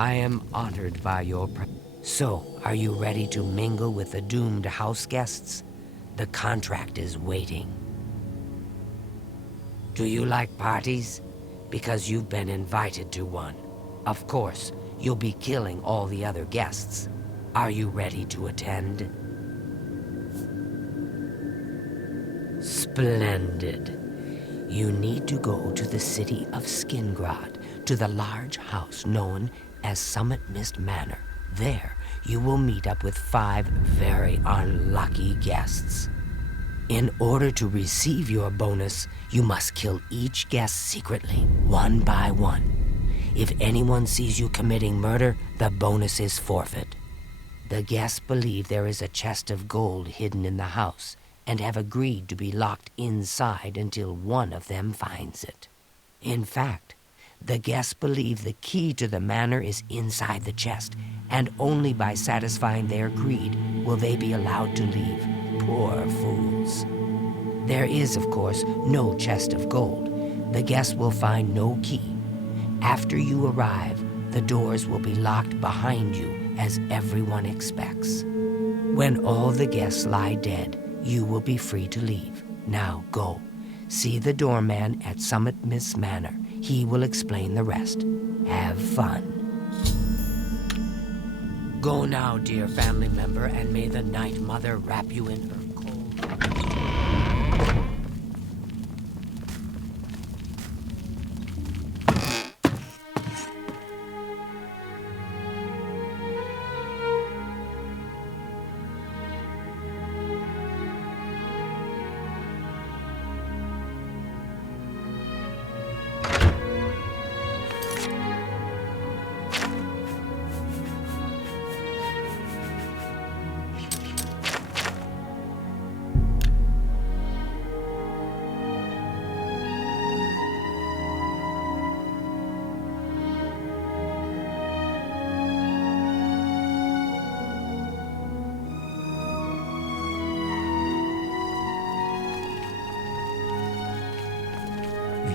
I am honored by your So, are you ready to mingle with the doomed house guests? The contract is waiting. Do you like parties? Because you've been invited to one. Of course, you'll be killing all the other guests. Are you ready to attend? Splendid. You need to go to the city of Skingrad, to the large house known as Summit Mist Manor. There, you will meet up with 5 very unlucky guests. In order to receive your bonus, you must kill each guest secretly, one by one. If anyone sees you committing murder, the bonus is forfeit. The guests believe there is a chest of gold hidden in the house, and have agreed to be locked inside until one of them finds it. In fact, the guests believe the key to the manor is inside the chest, and only by satisfying their greed will they be allowed to leave. Poor fools. There is, of course, no chest of gold. The guests will find no key. After you arrive, the doors will be locked behind you, as everyone expects. When all the guests lie dead, you will be free to leave. Now go. See the doorman at Summit Mist Manor. He will explain the rest. Have fun. Go now, dear family member, and may the Night Mother wrap you in her cold...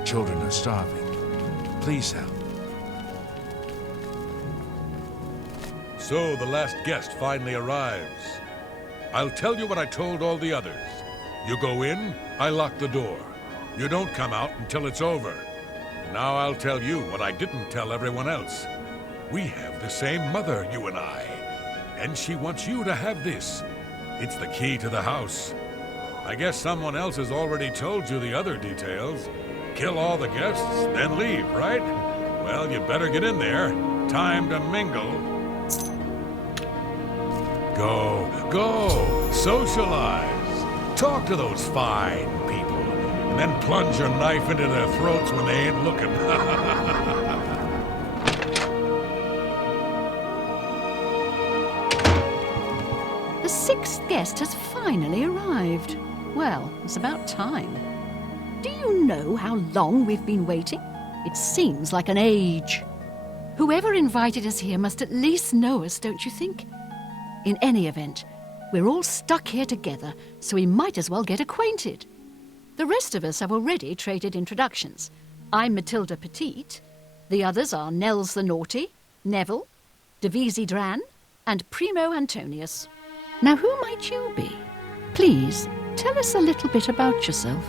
Children are starving. Please help. So the last guest finally arrives. I'll tell you what I told all the others. You go in, I lock the door. You don't come out until it's over. Now I'll tell you what I didn't tell everyone else. We have the same mother, you and I. And she wants you to have this. It's the key to the house. I guess someone else has already told you the other details. Kill all the guests, then leave, right? Well, you better get in there. Time to mingle. Go, socialize. Talk to those fine people, and then plunge your knife into their throats when they ain't looking. The 6th guest has finally arrived. Well, it's about time. Do you know how long we've been waiting? It seems like an age. Whoever invited us here must at least know us, don't you think? In any event, we're all stuck here together, so we might as well get acquainted. The rest of us have already traded introductions. I'm Matilda Petite. The others are Nels the Naughty, Neville, Devisi Dran, and Primo Antonius. Now, who might you be? Please, tell us a little bit about yourself.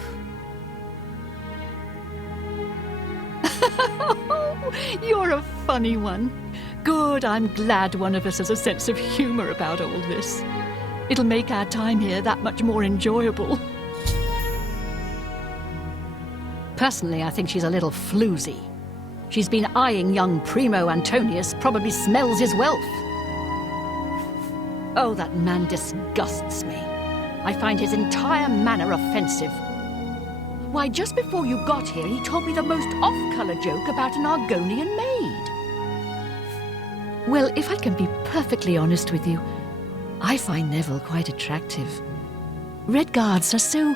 You're a funny one. Good, I'm glad one of us has a sense of humor about all this. It'll make our time here that much more enjoyable. Personally, I think she's a little floozy. She's been eyeing young Primo Antonius, probably smells his wealth. Oh, that man disgusts me. I find his entire manner offensive. Why, just before you got here, he told me the most off-color joke about an Argonian maid. Well, if I can be perfectly honest with you, I find Neville quite attractive. Red Guards are so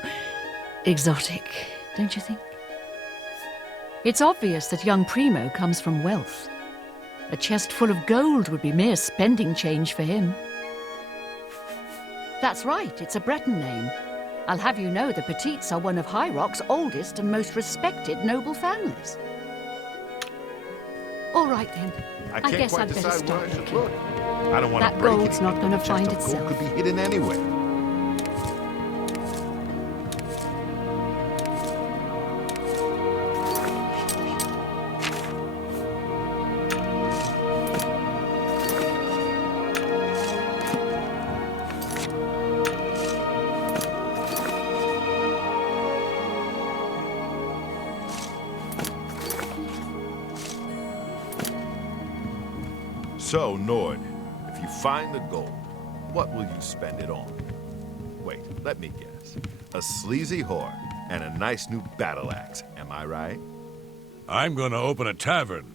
exotic, don't you think? It's obvious that young Primo comes from wealth. A chest full of gold would be mere spending change for him. That's right, it's a Breton name. I'll have you know the Petites are one of High Rock's oldest and most respected noble families. All right then. I can't guess quite I'd better decide where I start should looking. look. I don't want to That break gold's anything. not gonna The find chest of gold itself. could be hidden anywhere. So, Nord, if you find the gold, what will you spend it on? Wait, let me guess. A sleazy whore and a nice new battle axe, am I right? I'm gonna open a tavern.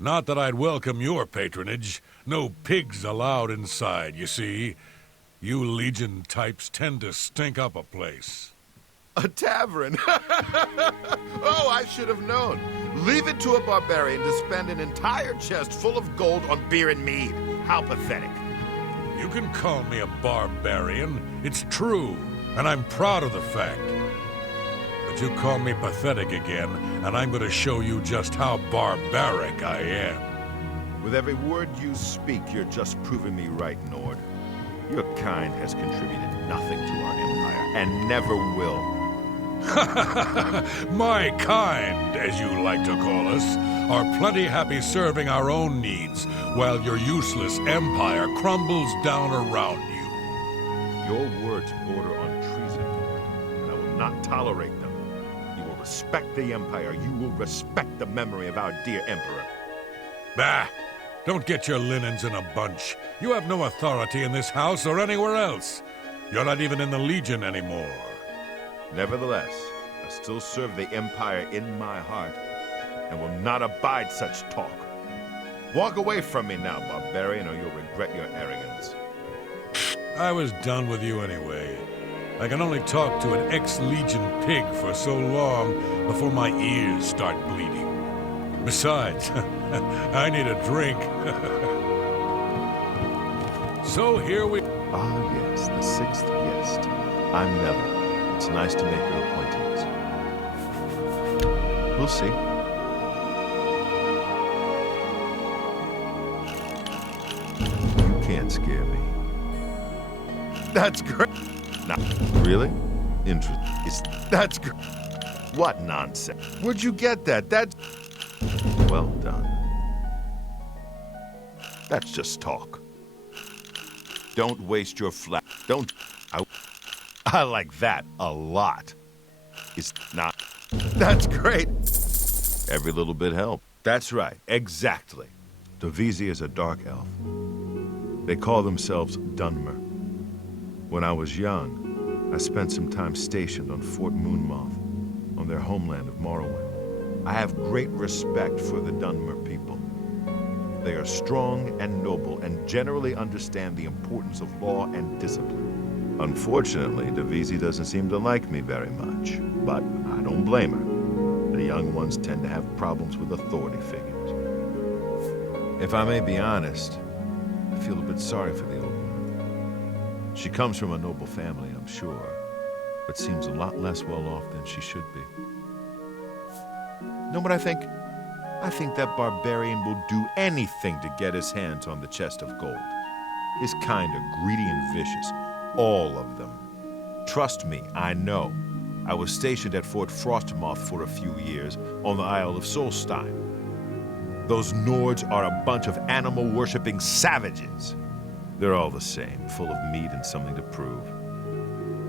Not that I'd welcome your patronage. No pigs allowed inside, you see. You Legion types tend to stink up a place. A tavern? Oh, I should have known. Leave it to a barbarian to spend an entire chest full of gold on beer and mead. How pathetic. You can call me a barbarian. It's true, and I'm proud of the fact. But you call me pathetic again, and I'm gonna show you just how barbaric I am. With every word you speak, you're just proving me right, Nord. Your kind has contributed nothing to our empire, and never will. My kind, as you like to call us, are plenty happy serving our own needs, while your useless empire crumbles down around you. Your words border on treason, Nord, and I will not tolerate them. You will respect the empire. You will respect the memory of our dear emperor. Bah! Don't get your linens in a bunch. You have no authority in this house or anywhere else. You're not even in the Legion anymore. Nevertheless, I still serve the empire in my heart, and will not abide such talk. Walk away from me now, barbarian, or you'll regret your arrogance. I was done with you anyway. I can only talk to an ex-Legion pig for so long before my ears start bleeding. Besides, I need a drink. So here we... Ah, yes, the sixth guest. I'm Neville. It's nice to make your acquaintance. We'll see. You can't scare me. That's great. Now, really? That's great. What nonsense. Where'd you get that? That's... Well done. That's just talk. Don't waste your Don't... I like that a lot. It's not... That's great. Every little bit helps. That's right, exactly. Davisi is a dark elf. They call themselves Dunmer. When I was young, I spent some time stationed on Fort Moonmoth, on their homeland of Morrowind. I have great respect for the Dunmer people. They are strong and noble and generally understand the importance of law and discipline. Unfortunately, Davisi doesn't seem to like me very much, but I don't blame her. The young ones tend to have problems with authority figures. If I may be honest, I feel a bit sorry for the old woman. She comes from a noble family, I'm sure, but seems a lot less well off than she should be. Know what I think? I think that barbarian will do anything to get his hands on the chest of gold. His kind are greedy and vicious, all of them. Trust me, I know. I was stationed at Fort Frostmoth for a few years on the Isle of Solstein. Those Nords are a bunch of animal-worshipping savages. They're all the same, full of meat and something to prove.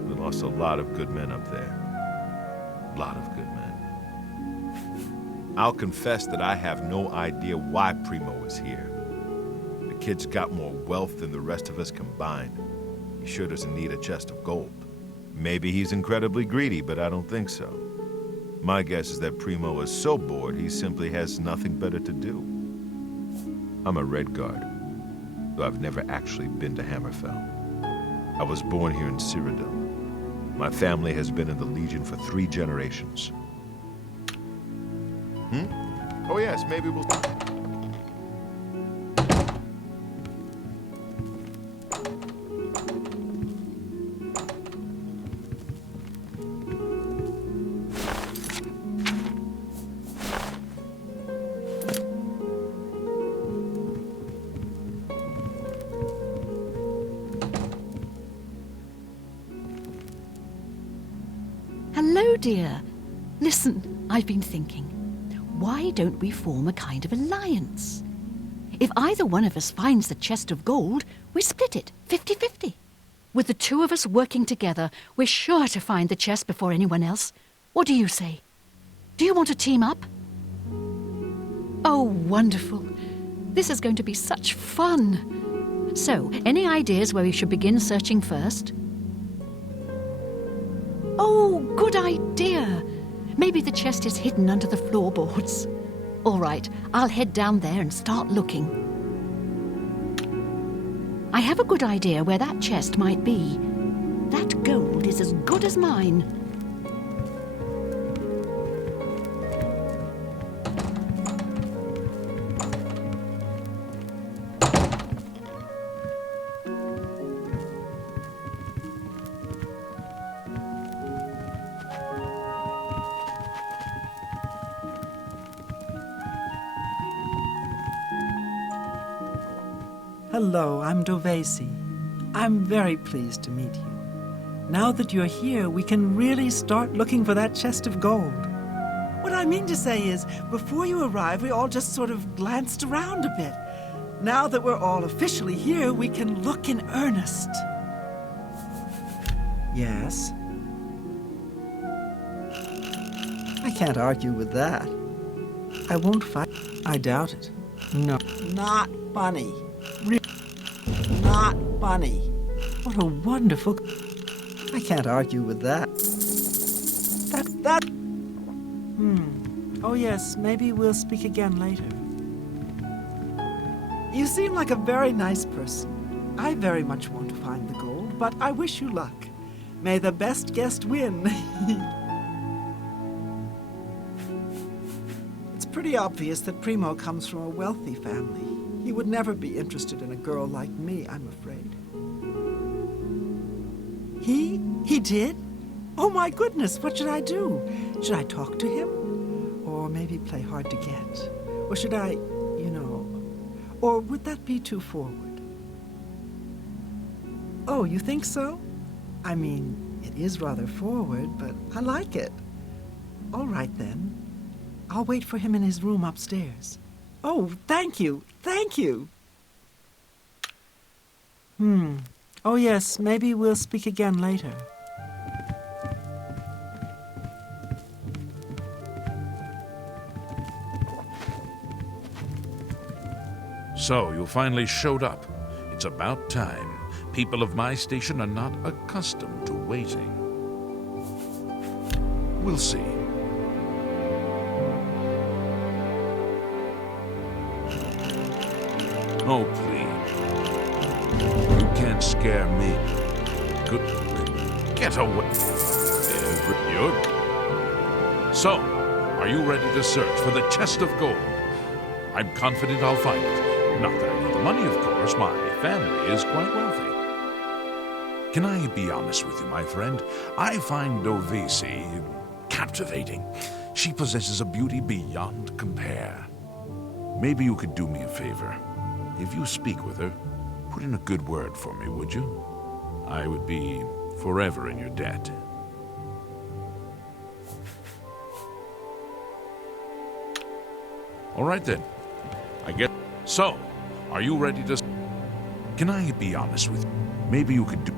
We lost a lot of good men up there. A lot of good men. I'll confess that I have no idea why Primo is here. The kid's got more wealth than the rest of us combined. He sure doesn't need a chest of gold. Maybe he's incredibly greedy, but I don't think so. My guess is that Primo is so bored he simply has nothing better to do. I'm a Red Guard, though I've never actually been to Hammerfell. I was born here in Cyrodiil. My family has been in the Legion for 3 generations. Oh yes, maybe we'll... dear. Listen, I've been thinking. Why don't we form a kind of alliance? If either one of us finds the chest of gold, we split it, 50-50. With the two of us working together, we're sure to find the chest before anyone else. What do you say? Do you want to team up? Oh, wonderful. This is going to be such fun. So, any ideas where we should begin searching first? Oh, good idea. Maybe the chest is hidden under the floorboards. All right, I'll head down there and start looking. I have a good idea where that chest might be. That gold is as good as mine. Hello, I'm Dovesi. I'm very pleased to meet you. Now that you're here, we can really start looking for that chest of gold. What I mean to say is, before you arrived, we all just sort of glanced around a bit. Now that we're all officially here, we can look in earnest. Yes? I can't argue with that. I won't fight. I doubt it. No. Not funny. Not funny. What a wonderful... I can't argue with that. Oh yes, maybe we'll speak again later. You seem like a very nice person. I very much want to find the gold, but I wish you luck. May the best guest win. It's pretty obvious that Primo comes from a wealthy family. He would never be interested in a girl like me, I'm afraid. He did? Oh my goodness, what should I do? Should I talk to him? Or maybe play hard to get? Or should I, or would that be too forward? Oh, you think so? I mean, it is rather forward, but I like it. All right then. I'll wait for him in his room upstairs. Oh, thank you. Thank you. Oh, yes, maybe we'll speak again later. So, you finally showed up. It's about time. People of my station are not accustomed to waiting. We'll see. Oh, please. You can't scare me. Good. Get away. So, are you ready to search for the chest of gold? I'm confident I'll find it. Not that I need the money, of course. My family is quite wealthy. Can I be honest with you, my friend? I find Dovesi captivating. She possesses a beauty beyond compare. Maybe you could do me a favor. If you speak with her, put in a good word for me, would you? I would be forever in your debt. All right then. I get... So, are you ready to... Can I be honest with you? Maybe you could do...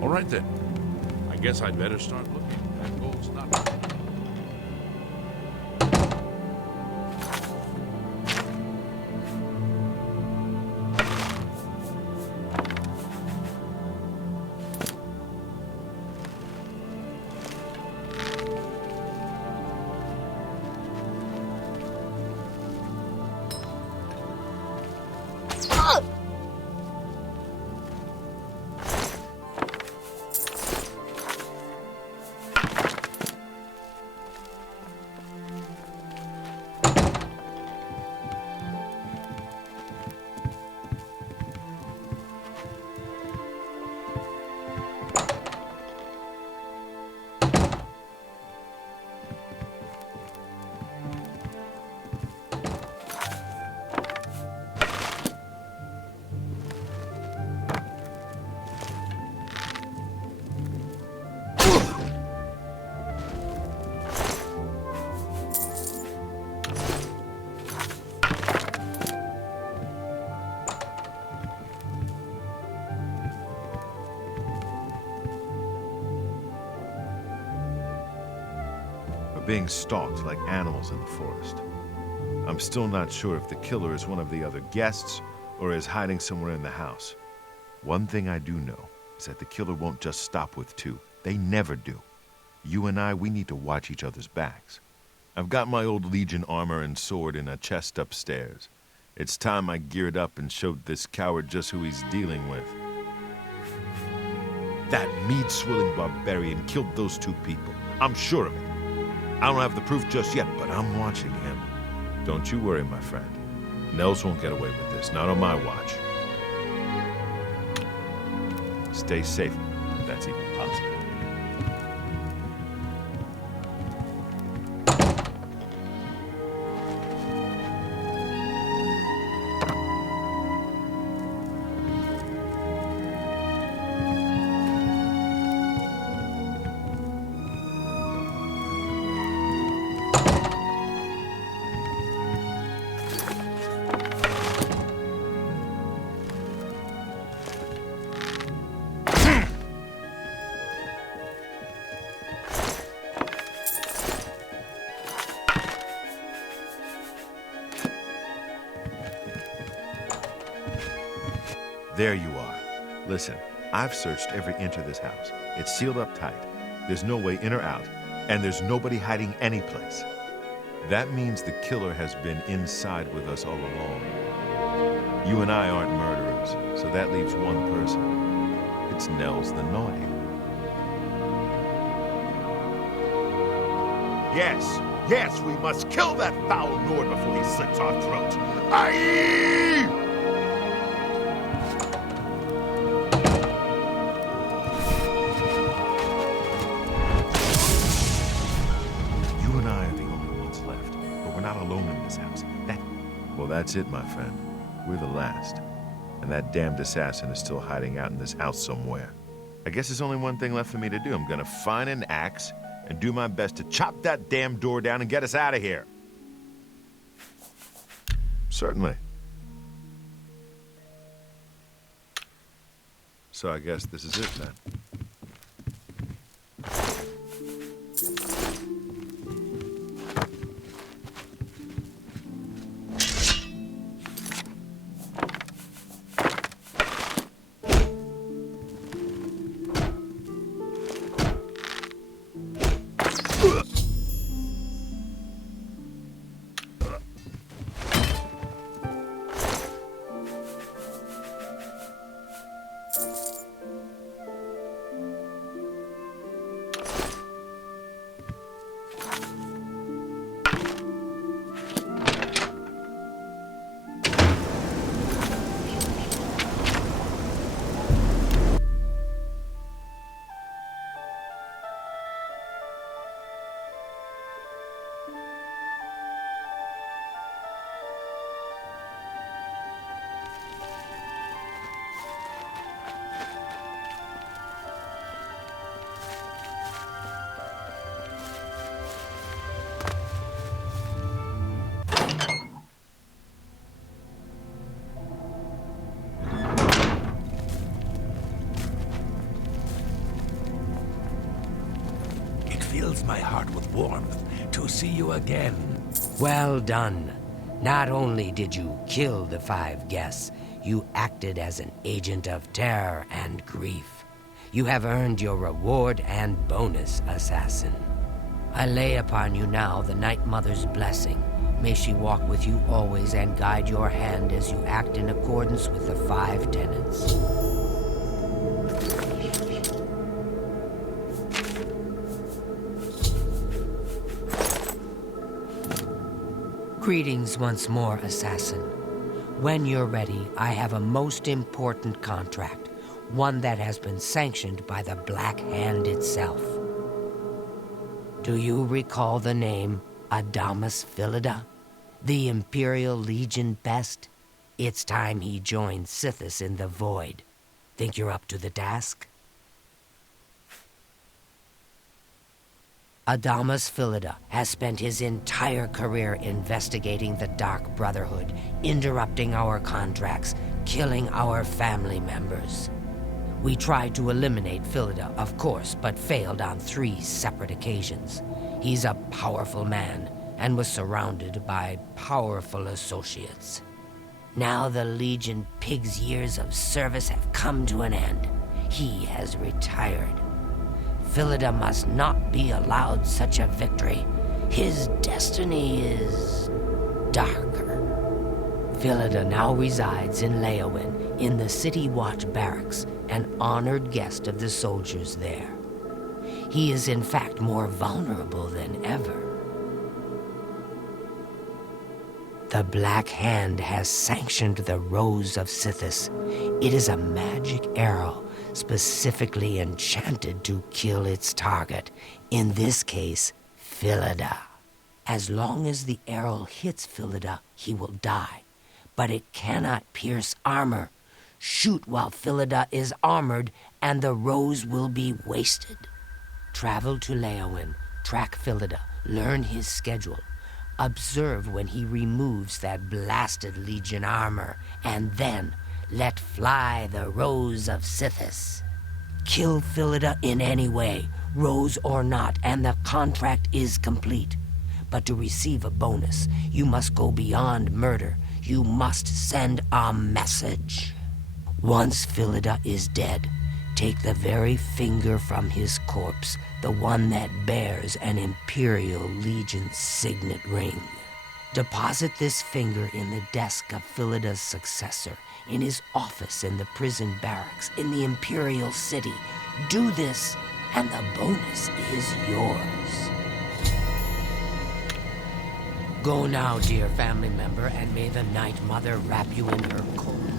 All right then. I guess I'd better start looking. That gold's not... being stalked like animals in the forest. I'm still not sure if the killer is one of the other guests or is hiding somewhere in the house. One thing I do know is that the killer won't just stop with two. They never do. You and I, we need to watch each other's backs. I've got my old Legion armor and sword in a chest upstairs. It's time I geared up and showed this coward just who he's dealing with. That mead-swilling barbarian killed those two people. I'm sure of it. I don't have the proof just yet, but I'm watching him. Don't you worry, my friend. Nels won't get away with this, not on my watch. Stay safe, if that's even possible. There you are. Listen, I've searched every inch of this house. It's sealed up tight. There's no way in or out, and there's nobody hiding any place. That means the killer has been inside with us all along. You and I aren't murderers, so that leaves one person. It's Nels the Naughty. Yes, we must kill that foul Nord before he slits our throats. Aye! Alone in this house. Well, that's it, my friend. We're the last. And that damned assassin is still hiding out in this house somewhere. I guess there's only one thing left for me to do. I'm gonna find an axe and do my best to chop that damn door down and get us out of here. Certainly. So I guess this is it then. Fills my heart with warmth to see you again. Well done. Not only did you kill the 5 guests, you acted as an agent of terror and grief. You have earned your reward and bonus, assassin. I lay upon you now the Night Mother's blessing. May she walk with you always and guide your hand as you act in accordance with the 5 tenets. Greetings once more, assassin. When you're ready, I have a most important contract, one that has been sanctioned by the Black Hand itself. Do you recall the name Adamus Philida, the Imperial Legion best? It's time he joined Sithis in the Void. Think you're up to the task? Adamus Philida has spent his entire career investigating the Dark Brotherhood, interrupting our contracts, killing our family members. We tried to eliminate Philida, of course, but failed on 3 separate occasions. He's a powerful man and was surrounded by powerful associates. Now the Legion Pig's years of service have come to an end. He has retired. Philida must not be allowed such a victory. His destiny is darker. Philida now resides in Leowin, in the City Watch barracks, an honored guest of the soldiers there. He is in fact more vulnerable than ever. The Black Hand has sanctioned the Rose of Sithis. It is a magic arrow specifically enchanted to kill its target, in this case, Philida. As long as the arrow hits Philida, he will die, but it cannot pierce armor. Shoot while Philida is armored, and the rose will be wasted. Travel to Leowin, track Philida, learn his schedule. Observe when he removes that blasted Legion armor, and then let fly the Rose of Sithis. Kill Philida in any way, rose or not, and the contract is complete. But to receive a bonus, you must go beyond murder. You must send a message. Once Philida is dead, take the very finger from his corpse, the one that bears an Imperial Legion signet ring. Deposit this finger in the desk of Philida's successor, in his office in the prison barracks, in the Imperial City. Do this, and the bonus is yours. Go now, dear family member, and may the Night Mother wrap you in her coat.